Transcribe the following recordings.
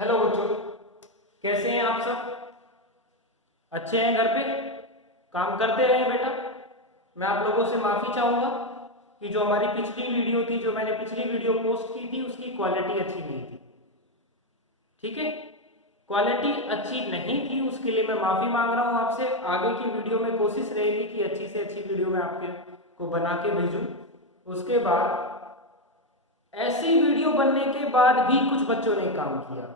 Hello बच्चों, कैसे हैं आप सब? अच्छे हैं? घर पे काम करते रहे बेटा। मैं आप लोगों से माफ़ी चाहूँगा कि जो हमारी पिछली वीडियो थी, जो मैंने पिछली वीडियो पोस्ट की थी, उसकी क्वालिटी अच्छी नहीं थी। ठीक है, क्वालिटी अच्छी नहीं थी, उसके लिए मैं माफ़ी मांग रहा हूँ आपसे। आगे की वीडियो में कोशिश रहेगी कि अच्छी से अच्छी वीडियो मैं आपके को बना के भेजूँ। उसके बाद ऐसी वीडियो बनने के बाद भी कुछ बच्चों ने काम किया।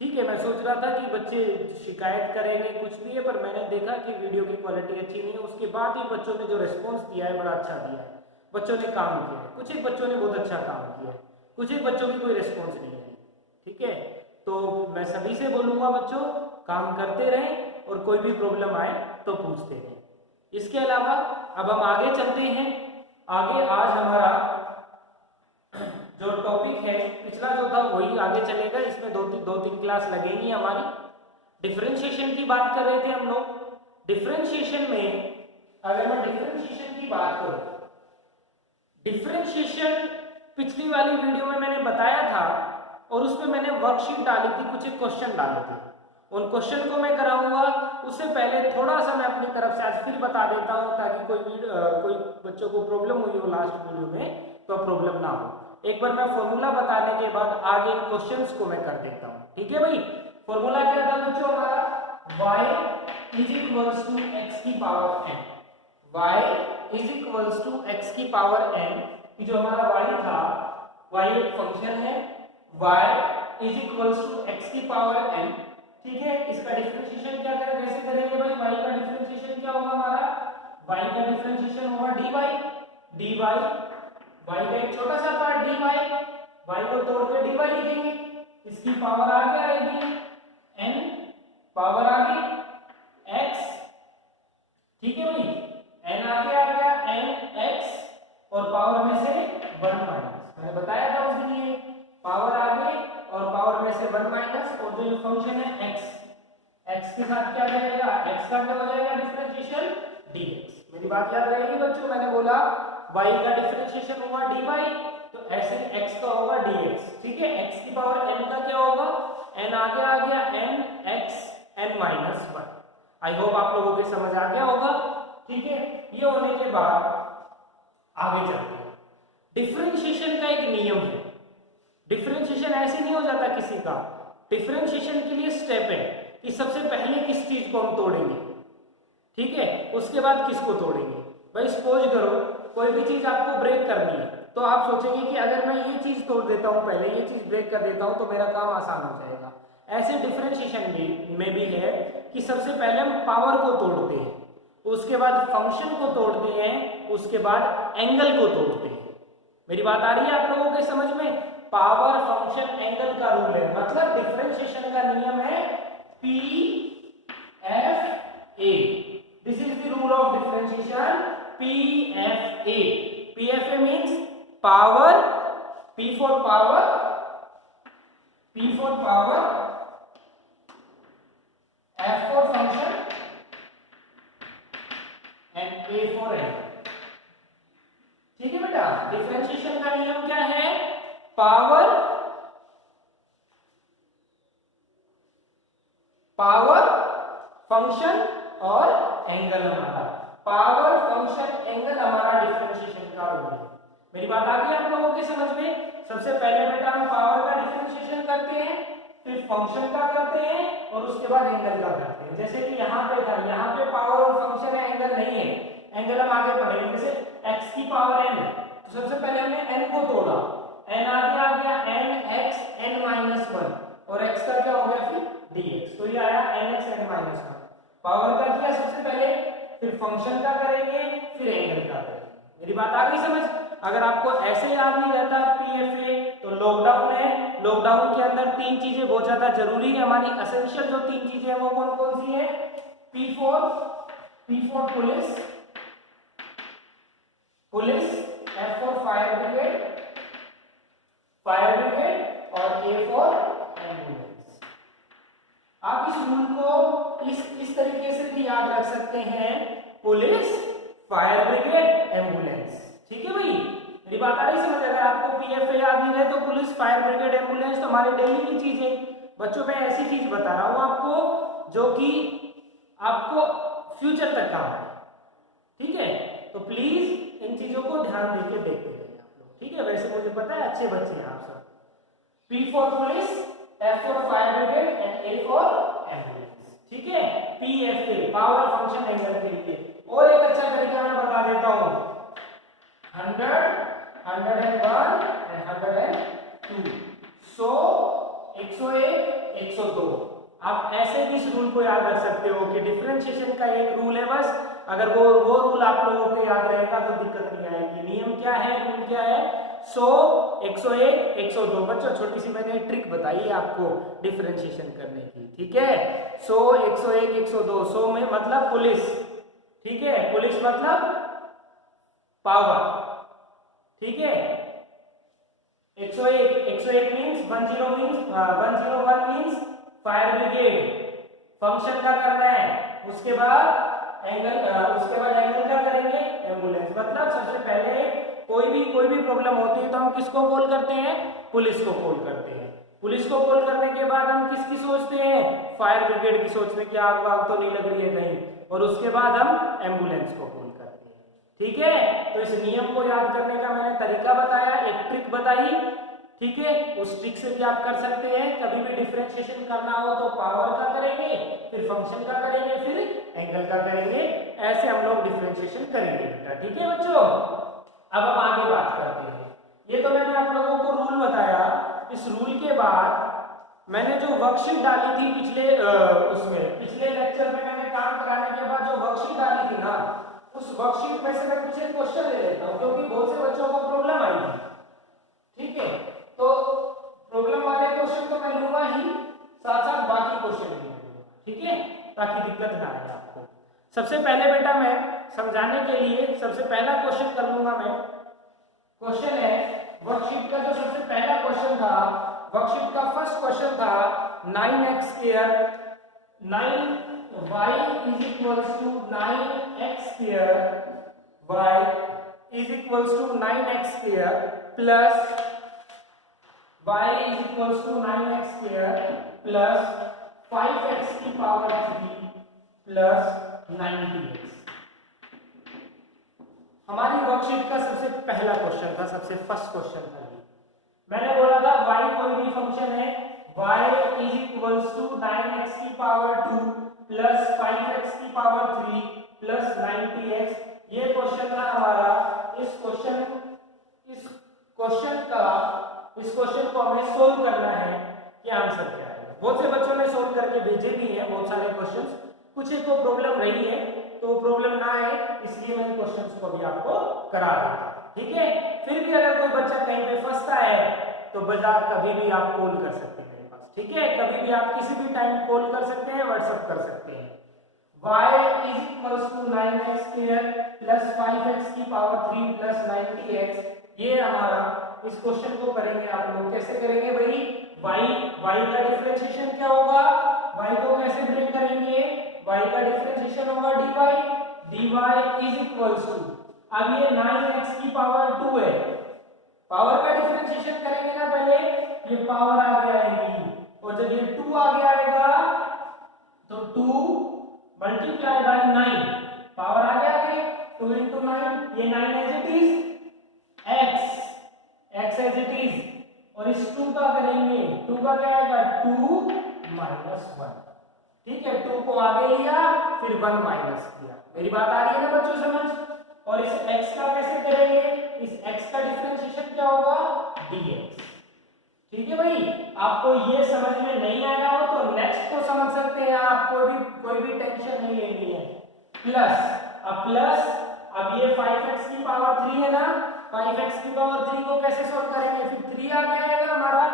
ठीक है, मैं सोच रहा था कि बच्चे शिकायत करेंगे कुछ भी है, पर मैंने देखा कि वीडियो की क्वालिटी अच्छी नहीं है। उसके बाद भी बच्चों ने जो रिस्पॉन्स दिया है बड़ा अच्छा दिया है, बच्चों ने काम किया है। कुछ एक बच्चों ने बहुत अच्छा काम किया है, कुछ एक बच्चों की कोई रिस्पॉन्स नहीं आई। ठीक है, तो मैं सभी से बोलूँगा बच्चों, काम करते रहें और कोई भी प्रॉब्लम आए तो पूछते रहें। इसके अलावा अब हम आगे चलते हैं। आगे आज हमारा जो टॉपिक है, पिछला जो था वही आगे चलेगा। इसमें दो तीन क्लास लगेंगी हमारी। डिफरेंशिएशन की बात कर रहे थे हम लोग। डिफरेंशिएशन में अगर मैं डिफरेंशिएशन की बात करूं, डिफरेंशिएशन पिछली वाली वीडियो में मैंने बताया था और उसमें मैंने वर्कशीट डाली थी, कुछ एक क्वेश्चन डाले थे। उन क्वेश्चन को मैं कराऊंगा। उससे पहले थोड़ा सा मैं अपनी तरफ से आज फिर बता देता हूं, ताकि कोई बच्चों को प्रॉब्लम हुई हो लास्ट वीडियो में तो प्रॉब्लम ना हो। एक बार मैं फॉर्मूला बताने के बाद आगे इन क्वेश्चंस को मैं कर देता हूं। ठीक है भाई, फॉर्मूला क्या था बच्चों हमारा? y is equals to x की power n। y is equals to x की पावर n। जो हमारा y था, y एक फंक्शन है, y is equals to x की पावर n। ठीक है, इसका डिफरेंशिएशन क्या करें, कैसे करेंगे भाई? y का डिफरेंशिएशन क्या होगा हमारा? y का डिफरेंशिएशन होगा dy। y का एक छोटा सा पार्ट dy, y को तोड़ के dy लिखेंगे। इसकी पावर आगे आएगी n, पावर आगे x। ठीक है भाई, n आगे आ गया n x और पावर में से 1 माइनस। मैंने बताया था उस दिन, ये पावर आगे और पावर में से 1 माइनस, और जो फंक्शन है x के साथ क्या जाएगा? x का क्या हो जाएगा डिफरेंशिएशन? dx। मेरी बात याद रहेगी बच्चों, मैंने बोला y का डिफरेंशिएशन होगा dy, तो ऐसे x का होगा dx। ठीक है, x की पावर n का क्या होगा? n आगे आ गया n x n minus 1। I hope आप लोगों के समझ आ गया होगा। ठीक है, ये होने के बाद आगे चलते हैं। डिफरेंशिएशन का एक नियम है। डिफरेंशिएशन ऐसे नहीं हो जाता किसी का। डिफरेंशिएशन के लिए स्टेप है कि सबसे पहले किस चीज को हम तोड़ेंगे, ठीक है, उसके बाद किसको तोड़ेंगे। भाई सपोज करो कोई भी चीज आपको ब्रेक करनी है, तो आप सोचेंगे कि अगर मैं ये चीज तोड़ देता हूं, पहले ये चीज ब्रेक कर देता हूं, तो मेरा काम आसान हो जाएगा। ऐसे डिफरेंशिएशन में भी है कि सबसे पहले हम पावर को तोड़ते हैं, उसके बाद फंक्शन को तोड़ते हैं, उसके बाद एंगल को तोड़ते हैं। मेरी बात आ रही है आप लोगों के समझ में? पावर, फंक्शन, एंगल का रूल है, मतलब डिफरेंशिएशन का नियम है PFA। This is the rule of differentiation, PFA। PFA means power, P for power, F for function and A for angle। ठीक है बेटा, डिफरेंशिएशन का नियम क्या है? पावर, फंक्शन और एंगल। हमारा पावर, फंक्शन, एंगल हमारा डिफरेंशिएशन का रूल है। मेरी बात आ गई आप लोगों के समझ में? सबसे पहले बेटा हम पावर का डिफरेंशिएशन करते हैं, फिर फंक्शन का करते हैं और उसके बाद एंगल का करते हैं। जैसे कि यहाँ पे था, यहाँ पे पावर और फंक्शन है, एंगल नहीं है। एंगल हम आगे पढ़ेंगे। जैसे x की पावर n है, तो सबसे पहले हमने n को तोड़ा, n आगे आ गया n x n माइनस 1 और x का क्या हो गया फिर dx, तो ये आया n x n minus 1। Power का किया सबसे पहले, फिर फंक्शन का करेंगे, फिर एंगल का करेंगे। मेरी बात आ गई समझ? अगर आपको ऐसे याद नहीं रहता PFA, तो लॉकडाउन है, लॉकडाउन के अंदर 3 चीजें बहुत ज्यादा जरूरी है हमारी। एसेंशियल जो 3 चीजें हैं वो कौन कौन सी है? P for police, F for fire brigade और A for एम्बुलेंस। आप इस रूल को इस तरीके से भी याद रख सकते हैं, पुलिस, फायर ब्रिगेड, एम्बुलेंस। ठीक है भाई, मेरी बात आ रही समझ? अगर आपको पीएफए याद नहीं रहे तो पुलिस, फायर ब्रिगेड, एम्बुलेंस तो हमारी डेली की चीज है बच्चों। मैं ऐसी चीज बता रहा हूँ आपको जो कि आपको फ्यूचर तक काम आए, ठीक है? तो प्लीज इन चीजों को ध्यान देके देखते रहिए आप लोग, ठीक है? वैसे मुझे पता है अच्छे बच्चे हैं आप सब। P for police, F for fire brigade and A for ambulance, ठीक है? PFA पावर फंक्शन एंगल के लिए। और एक अच्छा तरीका मैं बता देता हूं, 100, 101 एंड 102, 100, 101, 102। आप ऐसे भी इस रूल को याद रख सकते हो कि डिफरेंशिएशन का एक रूल है बस, अगर वो रूल आप लोगों को याद रहेगा तो दिक्कत नहीं आएगी। नियम क्या है, रूल क्या है? 100, 101, 102। बच्चों छोटी सी मैंने ट्रिक बताई है आपको डिफरेंशिएशन करने की, ठीक है? 100, 101, 102। 100 में मतलब पुलिस, ठीक है? पुलिस मतलब पावर, ठीक है? 101 means 101 means fire brigade, function का करना है। उसके बाद एंगल का करेंगे एम्बुलेंस। मतलब सबसे पहले कोई भी प्रॉब्लम होती है तो हम किसको कॉल करते हैं? पुलिस को कॉल करते हैं। पुलिस को कॉल करने के बाद हम किसकी सोचते हैं? फायर ब्रिगेड की सोचते हैं कि आग वाग तो नहीं लग रही है कहीं, और उसके बाद हम एम्बुलेंस को कॉल करते हैं, ठीक है? तो इस नियम को याद करने का मैंने तरीका बताया, एक ट्रिक बताई, ठीक है? उस ट्रिक से भी आप कर सकते हैं। कभी भी डिफरेंशिएशन करना हो तो पावर का करेंगे, फिर फंक्शन का करेंगे, फिर एंगल का करेंगे। ऐसे हम लोग डिफरेंशिएशन करेंगे बेटा, ठीक है बच्चों? अब हम आगे बात करते हैं। ये तो मैंने आप लोगों को रूल बताया। इस रूल के बाद मैंने जो वर्कशीट डाली थी पिछले लेक्चर में मैंने काम कराने के बाद जो वर्कशीट डाली थी ना, उस वर्कशीट में से मैं कुछ एक क्वेश्चन ले लेता हूँ, क्योंकि बहुत से बच्चों को प्रॉब्लम आई थी, ठीक है? तो प्रॉब्लम वाले क्वेश्चन तो मैं लूंगा ही, साथ साथ बाकी क्वेश्चन भी लूंगा, ठीक है? ताकि दिक्कत ना आए आपको। सबसे पहले बेटा मैं समझाने के लिए सबसे पहला क्वेश्चन कर लूंगा मैं। क्वेश्चन है वर्कशीट का, जो सबसे पहला क्वेश्चन था वर्कशीट का, फर्स्ट क्वेश्चन था 9x square, 9y is equals to 9x square, y is equals to 9x square plus y is equals to 9x square plus 5x की पावर 3 plus 90x। हमारी worksheet का सबसे पहला question था, सबसे first question था ये। मैंने बोला था y कोई भी फंक्शन है, y is equals to 9x की पावर 2 plus 5x की पावर 3 plus 90x। ये क्वेश्चन था हमारा। इस क्वेश्चन को हमें सोल्व करना है कि आंसर क्या है। बहुत से बच्चों ने सोल्व करके भेजे भी हैं बहुत सारे क्वेश्चंस, कुछ एक को प्रॉब्लम रही है, तो प्रॉब्लम ना आए इसलिए मैं क्वेश्चंस को भी आपको करा देता हूं, ठीक है? फिर भी अगर कोई बच्चा कहीं पे फंसता है तो बजा कभी भी आप कॉल कर सकते हैं मेरे पास, ठीक है? कभी भी आप किसी भी टाइम कॉल कर सकते हैं, व्हाट्सएप कर सकते हैं। y is equals to 9x square plus 5x की पावर 3 plus 90x। ये हमारा इस क्वेश्चन को करेंगे आप लोग। कैसे करेंगे भाई? y का डिफरेंशिएशन क्या होगा? y को कैसे ब्रेक करेंगे? y का डिफरेंशिएशन होगा dy is equals to, अब ये 9x की पावर 2 है, पावर का डिफरेंशिएशन करेंगे ना पहले, ये पावर आगे आएगी, और जब ये 2 आगे आएगा तो 2 मल्टीप्लाई बाय 9, पावर आगे आगे 2 into 9, ये 9 as it is, x as it is, और इस 2 का करेंगे, 2 का क्या आएगा? 2 minus 1, ठीक है? 2 को आगे लिया फिर 1 माइनस किया। मेरी बात आ रही है ना बच्चों समझ? और इस x का कैसे करेंगे? इस x का डिफरेंशिएशन क्या होगा? dx, ठीक है भाई? आपको ये समझ में नहीं आया हो तो नेक्स्ट को समझ सकते हैं आप, कोई भी टेंशन नहीं लेनी है। प्लस अब ये 5x की पावर 3 है ना, 5x की पावर 3 को कैसे सॉल्व करेंगे? फिर 3 आगे आएगा हमारा,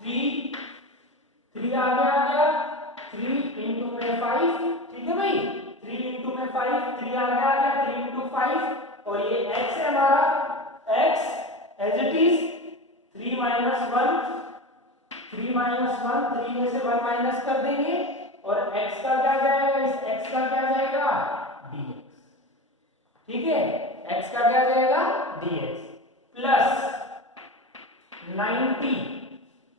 3 आगे आ गया, 3 into में 5, ठीक है भाई? 3 into में 5, 3 आगे आ गया, 3 into 5, और ये x है हमारा, x as it is 3 minus 1, 3 में से 1 माइनस कर देंगे, और x का क्या जाएगा? इस x का क्या जाएगा? dx, ठीक है? x का क्या जाएगा? dx। Plus 90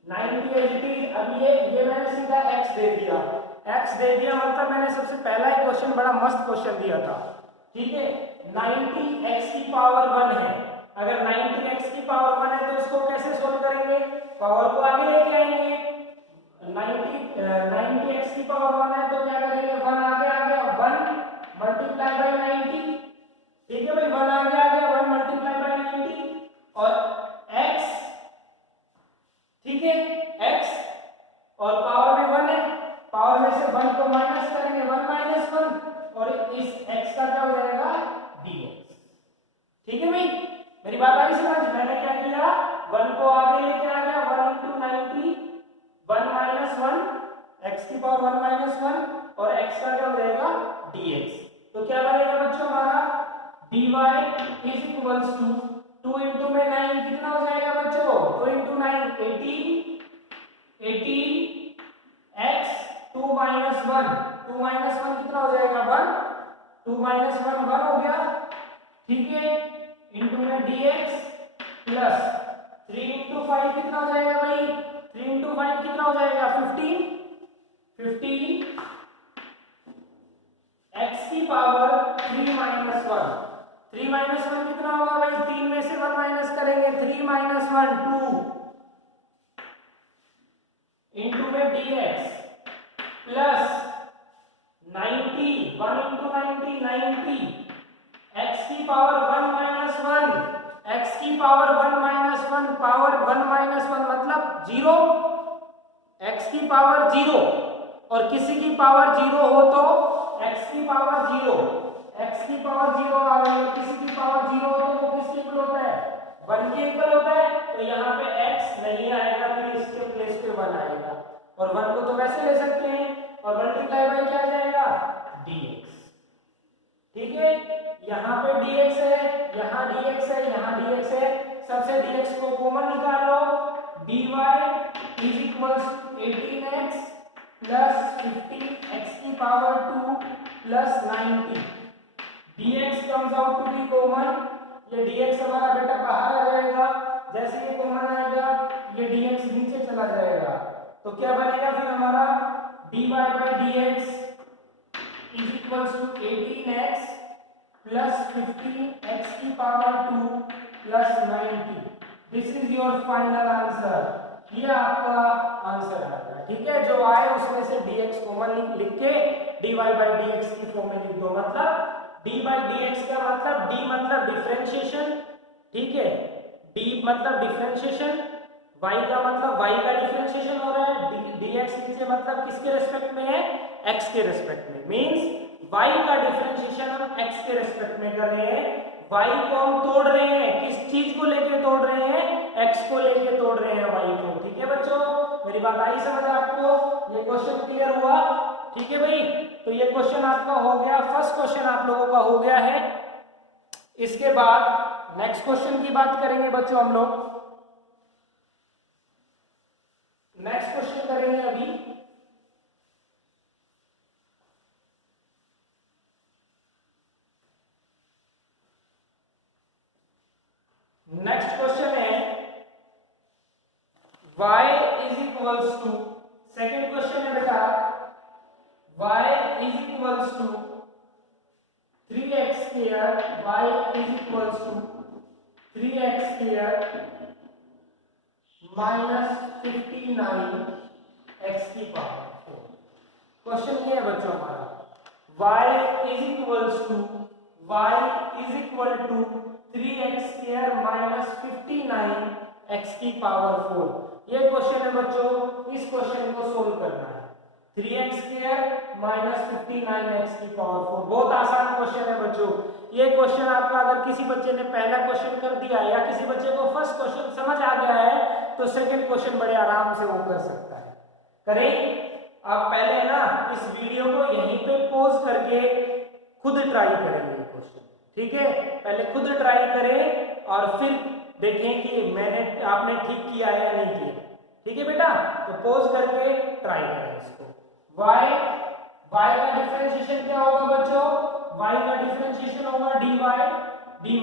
as it is. अब ये मैंने सीधा x दे दिया, x दे दिया मतलब मैंने सबसे पहला ही क्वेश्चन बड़ा मस्त क्वेश्चन दिया था, ठीक है। 90x की पावर 1 है, अगर 90x की पावर 1 है तो इसको कैसे सोल्व करेंगे, पावर को आगे लेके आएंगे। 90x की पावर 1 है तो क्या करेंगे, 1 आगे आ गया, 1 मल्टीप्लाई बाई 90, ठीक है भाई, 1 आगे आ गया, 1 मल्टीप्लाई बाई 90 और x, ठीक है, x और पावर में 1 है, पावर में से 1 को माइनस करेंगे, 1 माइनस 1 और इस x का क्या हो जाएगा, dx, ठीक है भाई। मेरी बात आई समझ, मैंने क्या किया, 1 को आगे लेके आ गया, 1 इंटू 90, 1 माइनस 1, x की पावर 1 माइनस 1 और x का क्या हो जाएगा, dx। तो क्या बनेगा बच्चों हमारा, dy is equals to 2 into में 9 कितना हो जाएगा बच्चों, 2 इंटू 9 18 x 2 माइनस 1, 2 माइनस 1 कितना हो जाएगा 1, 2 माइनस 1 1 हो गया, ठीक है, इंटू में dx प्लस 3 इंटू 5 कितना हो जाएगा भाई, 3 इंटू 5 कितना हो जाएगा 15 x की पावर 3 माइनस 1, 3 माइनस 1 कितना होगा भाई, 3 में से 1 माइनस करेंगे, 3 माइनस 1 2 इंटू में dx प्लस 90, 1 इंटू 90 x की पावर 1 माइनस 1, x की पावर 1 माइनस 1, पावर 1 माइनस 1 मतलब 0, x की पावर 0 और किसी की पावर 0 हो तो x की पावर 0, x की पावर 0 आ गई और किसी की पावर 0 हो तो वो किसके इक्वल होता है, 1 के इक्वल होता है। तो यहाँ पे x नहीं आएगा, फिर इसके प्लेस पे 1 आएगा और 1 को तो वैसे ले सकते हैं और मल्टीप्लाई बाई क्या आ जाएगा, dx, ठीक है। यहाँ पे dx है, यहाँ dx है, यहाँ dx है, सबसे dx को कॉमन निकालो, dy is equals 18x plus 15x की power 2 plus 90, dx comes out to be common, ये dx हमारा बेटा बाहर आ जाएगा, जैसे ये कॉमन आएगा ये dx नीचे चला जाएगा, तो क्या बनेगा फिर हमारा dy by dx is equals to 18x plus 15x की power 2 plus 90, this is your final answer, ये आपका आंसर आएगा, ठीक है। जो आए उसमें से dx कॉमन लिख के dy बाई dx की फॉर्म में लिख दो, मतलब d बाई dx का मतलब d मतलब डिफरेंशिएशन, ठीक है, d मतलब डिफरेंशिएशन, y का मतलब y का डिफरेंशिएशन हो रहा है, dx नीचे मतलब किसके रेस्पेक्ट में है, x के रेस्पेक्ट में, मींस y का डिफरेंशिएशन हम x के रेस्पेक्ट में कर रहे हैं, y को हम तोड़ रहे हैं, किस चीज को लेके तोड़ रहे हैं, x को लेके तोड़ रहे हैं y को, ठीक है बच्चों। मेरी बात आई समझ आपको, ये क्वेश्चन क्लियर हुआ, ठीक है भाई। तो ये क्वेश्चन आपका हो गया, फर्स्ट क्वेश्चन आप लोगों का हो गया है। इसके बाद नेक्स्ट क्वेश्चन की बात करेंगे बच्चों, हम लोग नेक्स्ट क्वेश्चन करेंगे अभी। नेक्स्ट क्वेश्चन है y is equals to, second question है बेटा, y is equals to 3x square, y is equals to 3x square minus 59x की पावर 4। क्वेश्चन ये है बच्चों हमारा, y is equals to 3x square minus 59x की power 4। ये question है बच्चों, इस क्वेश्चन को सोल्व करना है, 3x स्क्वायर माइनस 59x की पावर 4, बहुत आसान क्वेश्चन है बच्चों। ये क्वेश्चन आपका अगर किसी बच्चे ने पहला क्वेश्चन कर दिया है या किसी बच्चे को फर्स्ट क्वेश्चन समझ आ गया है तो सेकंड क्वेश्चन बड़े आराम से वो कर सकता है। करें आप पहले ना इस वीडियो को यहीं पे पॉज करके खुद ट्राई करेंगे ये क्वेश्चन, ठीक है, पहले खुद ट्राई करें और फिर देखें कि आपने ठीक किया है या नहीं किया, ठीक है बेटा। तो पॉज करके ट्राई करें इसको। y का डिफरेंशिएशन क्या होगा बच्चों, y का डिफरेंशिएशन होगा dy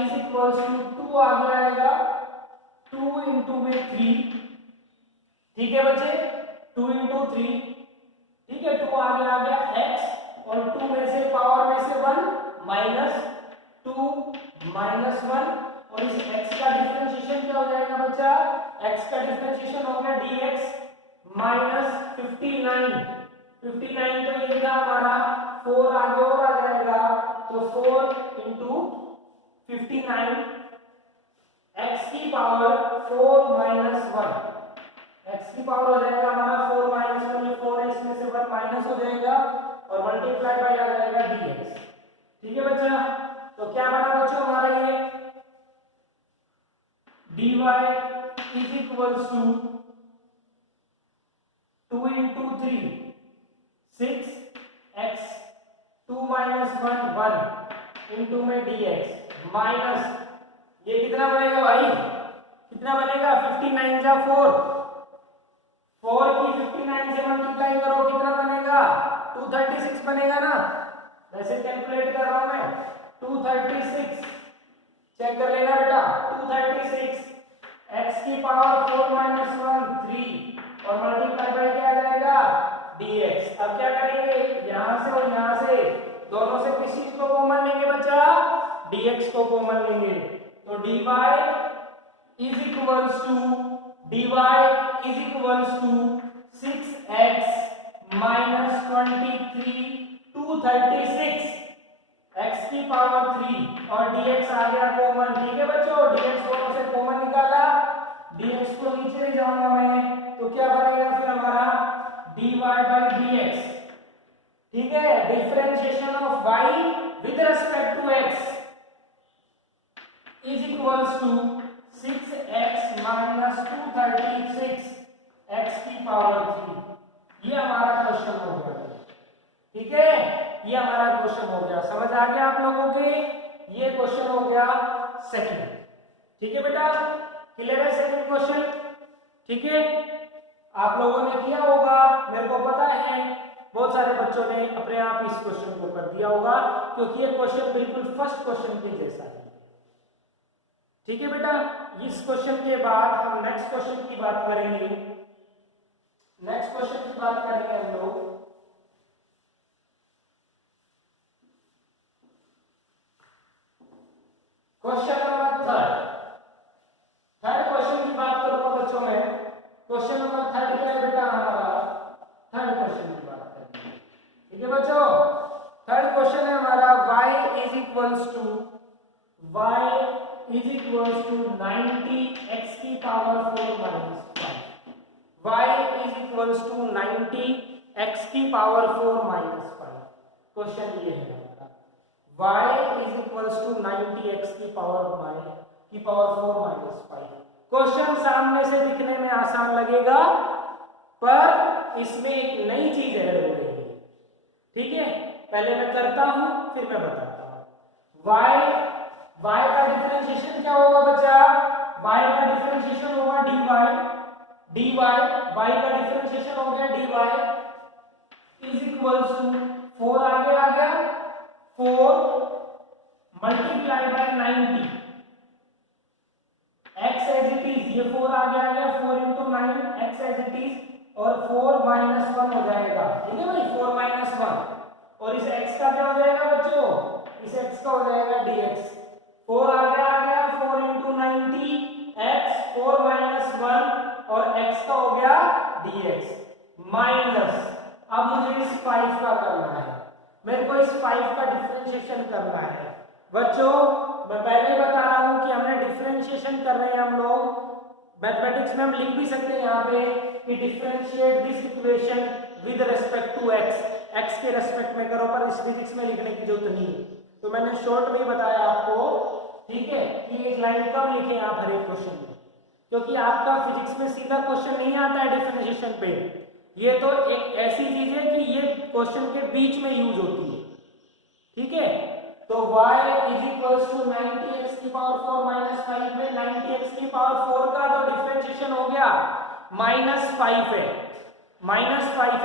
इज इक्वल्स टू 2 आगे आएगा 2 इंटू में 3, ठीक है बच्चे, 2 इंटू 3, ठीक है, 2 आगे आ गया x और 2 में से पावर में से 1 माइनस 2 माइनस 1 और इस x का डिफरेंशिएशन क्या हो जाएगा बच्चा, x का डिफरेंशिएशन हो गया dx माइनस 59, 59 तो ये था हमारा 4 आगे और आ जाएगा तो 4 इंटू 59 x की पावर 4 माइनस 1, x की पावर हो जाएगा हमारा 4 माइनस 1, ये 4 है इसमें से 1 माइनस हो जाएगा और मल्टीप्लाई बाय आ जाएगा dx, ठीक है बच्चा। तो क्या बना बच्चों हमारा ये dy is equals to 2 into 3 6x 2 minus 1 1 into में dx माइनस ये कितना बनेगा भाई, कितना बनेगा 59 जा 4 की 59 से मल्टीप्लाई करो कितना बनेगा 236 बनेगा ना, वैसे कैलकुलेट कर रहा हूं मैं 236, चेक कर लेना बेटा 236 x की पावर 4 माइनस 1 3 और मल्टीप्लाई बाय क्या आ जाएगा dx। अब क्या करेंगे यहां से और यहां से दोनों से किस चीज को कॉमन लेंगे बच्चा, dx को कॉमन लेंगे तो dy is equals to 6x minus 23 236 x की पावर 3 और dx आ गया कॉमन, ठीक है बच्चों, dx दोनों से कॉमन निकाला, dx को नीचे ले जाऊंगा मैं तो क्या बनेगा फिर हमारा dy बाय dx, ठीक है, differentiation of y with respect to x is equals to 6x minus 236 x की पावर 3, ये हमारा क्वेश्चन हो गया, ठीक है, ये हमारा क्वेश्चन हो गया, समझ आ गया आप लोगों के, ये क्वेश्चन हो गया सेकंड, ठीक है बेटा, क्लियर है सेकंड क्वेश्चन, ठीक है, आप लोगों ने किया होगा, मेरे को पता है बहुत सारे बच्चों ने अपने आप इस क्वेश्चन को कर दिया होगा क्योंकि ये क्वेश्चन बिल्कुल फर्स्ट क्वेश्चन के जैसा है, ठीक है बेटा। इस क्वेश्चन के बाद हम नेक्स्ट क्वेश्चन की बात करेंगे, नेक्स्ट क्वेश्चन की बात करेंगे हम लोग क्वेश्चन नंबर थर्ड क्वेश्चन की बात करूंगा बच्चों में, क्वेश्चन नंबर थर्ड क्या है बेटा हमारा, थर्ड क्वेश्चन की बात करेंगे, ठीक है बच्चों, थर्ड क्वेश्चन है हमारा y is equals to 90 x की power 4 minus 5, y is equals to 90 x की पावर 4 माइनस 5, क्वेश्चन ये है हमारा y is equals to 90 x की पावर 4 माइनस 5। क्वेश्चन सामने से दिखने में आसान लगेगा पर इसमें एक नई चीज ऐड हो रही है, ठीक है, पहले मैं करता हूं फिर मैं बताता हूं। y का डिफरेंशिएशन क्या होगा बच्चा, y का डिफरेंशिएशन होगा dy, y का डिफरेंशिएशन हो गया dy इज इक्वल्स टू 4 आगे आ गया 4 multiply by 90 x as it is, ये 4 आगे आ गया 4 into 9 x as it is और 4 माइनस 1 हो जाएगा, ठीक है भाई, 4 माइनस 1 और इस x का क्या हो जाएगा बच्चों, इस x का हो जाएगा dx, 4 आगे आ गया 4 इंटू 90 x 4 माइनस 1 और x का हो गया dx माइनस, अब मुझे इस 5 का करना है, मेरे को इस 5 का डिफरेंशिएशन करना है बच्चों। मैं पहले बता रहा हूं कि हमने डिफरेंशिएशन कर रहे हैं हम लोग, मैथमेटिक्स में हम लिख भी सकते हैं यहाँ पे कि differentiate this equation with respect to x के रेस्पेक्ट में करो, पर इस फिजिक्स में लिखने की जरूरत नहीं है, तो मैंने शॉर्ट में ही बताया आपको, ठीक है, कि एक लाइन कम लिखें आप हर एक क्वेश्चन में, क्योंकि आपका फिजिक्स में सीधा क्वेश्चन नहीं आता है डिफरेंशिएशन पे, ये तो एक ऐसी चीज है कि ये क्वेश्चन के बीच में यूज होती है, ठीक है। तो y is equals to 90x की पावर 4 माइनस 5 में 90x की पावर 4 का तो डिफरेंशिएशन हो गया माइनस 5 है, माइनस 5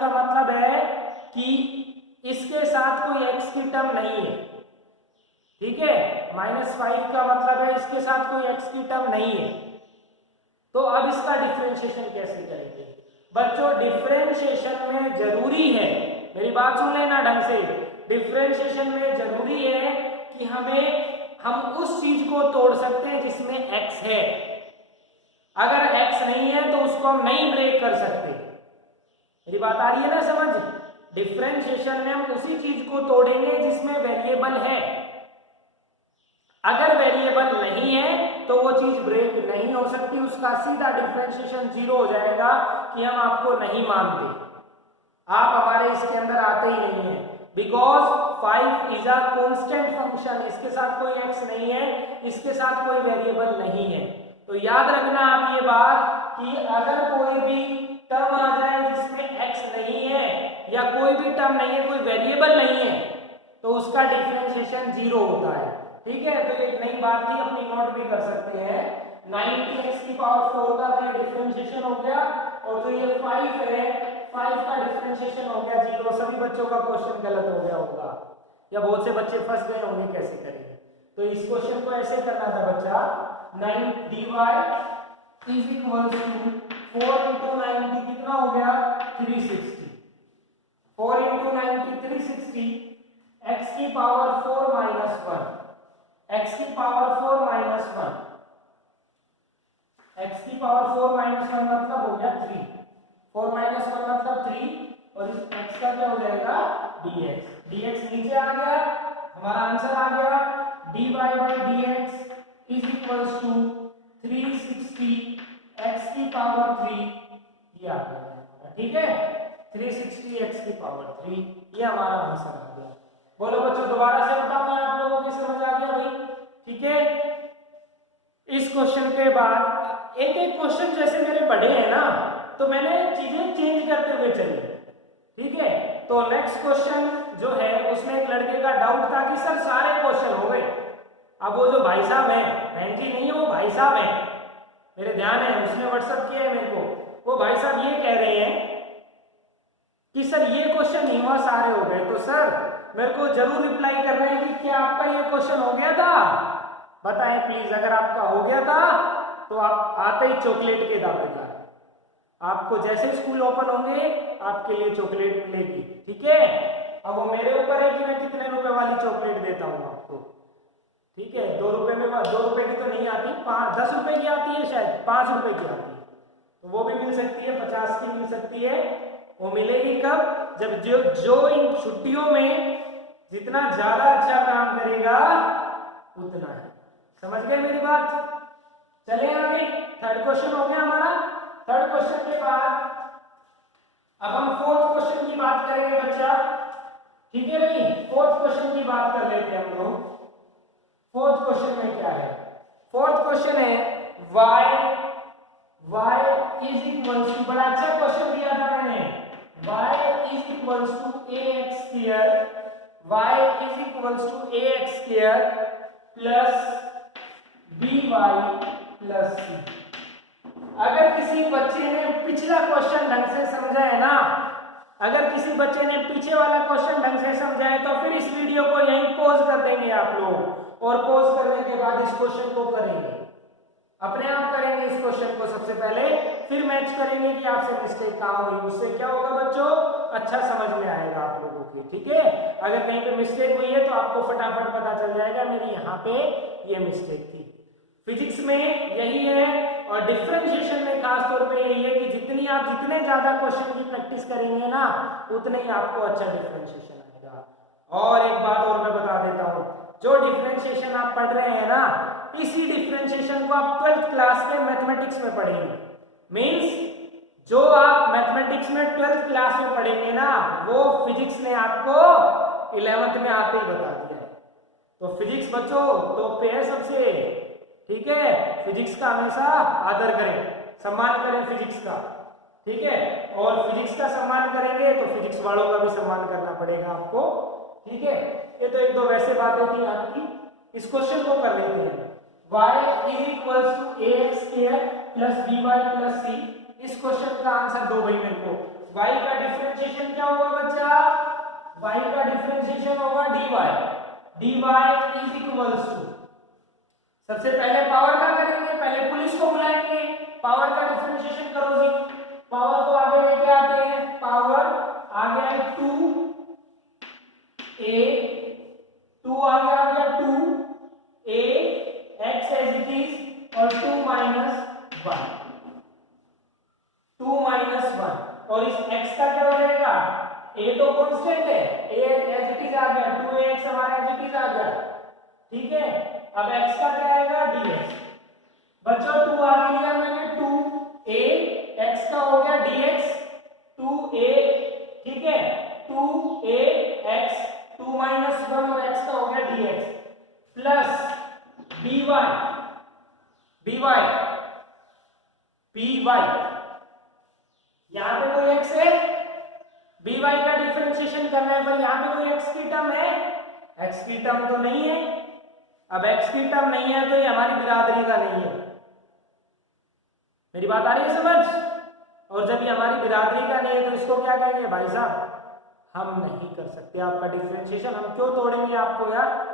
का मतलब है कि इसके साथ कोई x की टर्म नहीं है, ठीक है, -5 का मतलब है इसके साथ कोई x की टर्म नहीं है। तो अब इसका डिफरेंशिएशन कैसे करेंगे बच्चों? डिफरेंशिएशन में जरूरी है, मेरी बात सुन लेना ढंग से, डिफरेंशिएशन में जरूरी है कि हम उस चीज को तोड़ सकते हैं जिसमें x है। अगर x नहीं है तो उसको हम नहीं ब्रेक कर सकते। मेरी बात आ रही है ना समझ? डिफरेंशिएशन में हम उसी चीज को तोड़ेंगे जिसमें वेरिएबल है। अगर वेरिएबल नहीं है तो वो चीज ब्रेक नहीं हो सकती, उसका सीधा डिफरेंशिएशन 0 हो जाएगा कि हम आपको नहीं मानते, आप हमारे इसके अंदर आते ही नहीं है। Because 5 is a constant function, इसके साथ कोई x नहीं है, इसके साथ कोई वेरिएबल नहीं है। तो याद रखना आप ये बात कि अगर कोई भी टर्म आ जाए जिसमें x नहीं है या कोई भी टर्म नहीं है, कोई वेरिएबल नहीं है, तो उसका डिफरेंशिएशन 0 होता है। ठीक है, तो एक नई बात थी, अपनी नोट भी कर सकते हैं। 90x⁴ का तो डिफरेंशिएशन हो गया, और जो ये 5 है 5 का डिफरेंशिएशन हो गया 0। सभी बच्चों का क्वेश्चन गलत हो गया होगा या बहुत से बच्चे फंस गए होंगे कैसे करेंगे। तो इस क्वेश्चन को ऐसे करना था बच्चा, 9dy = 4 × 90 कितना हो गया 360, 4 × 90 360, x⁴ - 1, x⁴ - 1, x⁴ - 1 मतलब हो गया 3, 4 - 1 मतलब 3, और इस x का क्या हो जाएगा dx, dx नीचे आ गया, हमारा आंसर आ गया dy/dx = 360 x⁴ ये आ गया। ठीक है, 360 x⁴ ये हमारा आंसर आ गया। बोलो बच्चों, दोबारा से बताऊं मैं, आप लोगों की समझ आ गया भाई? ठीक है, इस क्वेश्चन के बाद एक एक क्वेश्चन जैसे मेरे पढ़े हैं ना, तो मैंने चीजें चेंज करते हुए चली। ठीक है, तो नेक्स्ट क्वेश्चन जो है उसमें एक लड़के का डाउट था कि सर सारे क्वेश्चन हो गए। अब वो जो भाई साहब है, बहन जी नहीं है, वो भाई साहब है, मेरे ध्यान है, उसने व्हाट्सएप किया है मेरे को। वो भाई साहब ये कह रहे हैं कि सर ये क्वेश्चन नहीं हुआ, सारे हो गए। तो सर मेरे को जरूर रिप्लाई कर रहे हैं कि क्या आपका ये क्वेश्चन हो गया था? बताएं प्लीज, अगर आपका हो गया था तो आप आते ही चॉकलेट के दावेदार, आपको जैसे स्कूल ओपन होंगे आपके लिए चॉकलेट मिलेगी। ठीक है, अब वो मेरे ऊपर है कि मैं कितने रुपए वाली चॉकलेट देता हूँ आपको। ठीक है, 2 रुपए में 2 रुपए की तो नहीं आती, 10 रुपए की आती है, शायद 5 रुपए की आती है, तो वो भी मिल सकती है, 50 की मिल सकती है। वो मिलेगी कब? जब जो इन छुट्टियों में जितना ज्यादा अच्छा काम करेगा उतना है। समझ गए मेरी बात? चले आगे, थर्ड क्वेश्चन हो गया हमारा। थर्ड क्वेश्चन के बाद अब हम फोर्थ क्वेश्चन की बात करेंगे बच्चा। ठीक है भाई, फोर्थ क्वेश्चन की बात कर लेते हैं हम लोग। फोर्थ क्वेश्चन में क्या है? फोर्थ क्वेश्चन है y = बड़ा अच्छा क्वेश्चन दिया था मैंने, y = ax² by c। अगर किसी बच्चे ने पिछला क्वेश्चन ढंग से समझा है ना, अगर किसी बच्चे ने पीछे वाला क्वेश्चन ढंग से समझा है तो फिर इस वीडियो को यहीं पॉज कर देंगे आप लोग, और पॉज करने के बाद इस क्वेश्चन को करेंगे, अपने आप करेंगे इस क्वेश्चन को सबसे पहले, फिर मैच करेंगे कि आपसे मिस्टेक कहाँ हुई। उससे क्या होगा बच्चों, अच्छा समझ में आएगा आप लोगों की। ठीक है, अगर कहीं पे मिस्टेक हुई है तो आपको फटाफट पता चल जाएगा मेरी यहाँ पे ये मिस्टेक थी। फिजिक्स में यही है, और डिफरेंशिएशन में खास तौर पे यही है कि जितने ज्यादा क्वेश्चन की प्रैक्टिस करेंगे ना, उतने ही आपको अच्छा डिफरेंशिएशन आएगा। और एक बात और मैं बता देता हूँ, जो डिफरेंशिएशन आप पढ़ रहे हैं ना, इसी डिफरेंशिएशन को आप 12th क्लास के मैथमेटिक्स में पढ़ेंगे। मींस जो आप मैथमेटिक्स में 12th क्लास में पढ़ेंगे ना, वो फिजिक्स ने आपको 11th में आते ही बता दिया है। तो फिजिक्स बच्चों टॉप पे है सबसे। ठीक है, फिजिक्स का हमेशा आदर करें, सम्मान करें फिजिक्स का। ठीक है, और फिजिक्स का सम्मान करेंगे तो फिजिक्स वालों का भी सम्मान करना पड़ेगा आपको। ठीक है, ये तो एक दो वैसे बातें थी आपकी। इस क्वेश्चन को कर लेते हैं। y = ax² by c। इस क्वेश्चन का आंसर दो भाई मेरे को। y का डिफरेंशिएशन क्या होगा बच्चा? y का डिफरेंशिएशन होगा dy। dy is equals to, सबसे पहले पावर का करेंगे, पहले पुलिस को बुलाएंगे, पावर का डिफरेंशिएशन करो जी, पावर को आगे लेके आते हैं, पावर आ गया है 2a, 2 आगे आ गया 2a x as it is और 2 माइनस 1, 2 माइनस 1 और इस x का क्या हो जाएगा, a तो कांस्टेंट है, a एज इट इज आ गया, 2ax हमारा एज इट इज आ गया, ठीक है। अब x का क्या आएगा dx, बच्चों 2 आगे लिया मैंने 2a, x का हो गया dx 2a, ठीक है, 2a x 2 माइनस 1 और x का हो गया dx प्लस by यहां पे कोई x है, by का डिफरेंशिएशन करना है, पर यहां पे कोई x की टर्म है, x की टर्म तो नहीं है। अब x की टर्म नहीं है तो ये हमारी बिरादरी का नहीं है, मेरी बात आ रही है समझ। और जब ये हमारी बिरादरी का नहीं है तो इसको क्या कहेंगे भाई साहब, हम नहीं कर सकते आपका डिफरेंशिएशन, हम क्यों तोड़ेंगे आपको यार,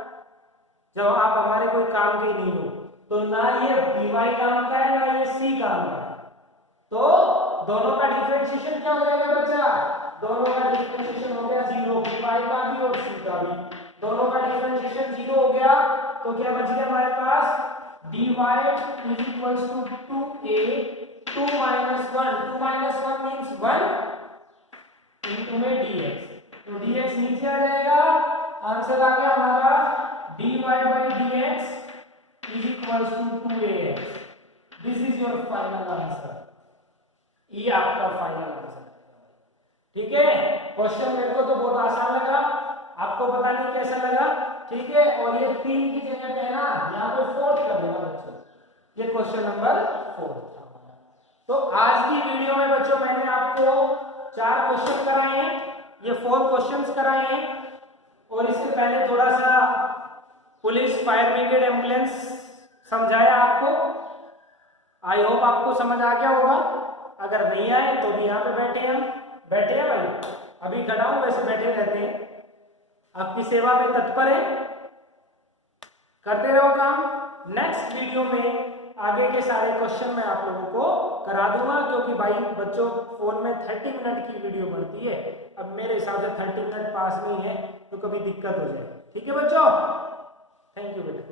जब आप हमारे कोई काम के नहीं हो। तो ना ये by काम का है ना ये c काम का है, तो दोनों का डिफरेंशिएशन क्या हो जाएगा बच्चा, दोनों का डिफरेंशिएशन हो गया 0, by का भी और c का भी, दोनों का डिफरेंशिएशन 0 हो गया, तो क्या बच गया हमारे पास dy is equals to 2a 2 minus 1, 2 minus 1 means 1 into में dx, तो dx नीचे आ जाएगा, आंसर आ गया हमारा dy by dx is equals to 2ax, this is your final answer, ये आपका फाइनल आंसर, ठीक है। क्वेश्चन मेरे को तो बहुत आसान लगा, आपको पता नहीं कैसा लगा, ठीक है। और ये 3 की जगह पे है ना, यहाँ पे 4 कर देना बच्चों, ये क्वेश्चन नंबर 4 था। तो आज की वीडियो में बच्चों मैंने आपको 4 क्वेश्चन कराए हैं, ये 4 क्वेश्चंस कराए हैं, और इससे पहले थोड़ा सा पुलिस, फायर ब्रिगेड, एम्बुलेंस समझाया आपको। आई होप आपको समझ आ गया होगा, अगर नहीं आए तो भी यहाँ पे बैठे हैं भाई, अभी खड़ा हूं, वैसे बैठे रहते हैं, आपकी सेवा में तत्पर है, करते रहो काम। नेक्स्ट वीडियो में आगे के सारे क्वेश्चन मैं आप लोगों को करा दूंगा, क्योंकि भाई बच्चों फोन में 30 मिनट की वीडियो बनती है, अब मेरे हिसाब से 30 मिनट पास में ही है, तो कभी दिक्कत हो जाए, ठीक है बच्चों। थैंक यू बेटा।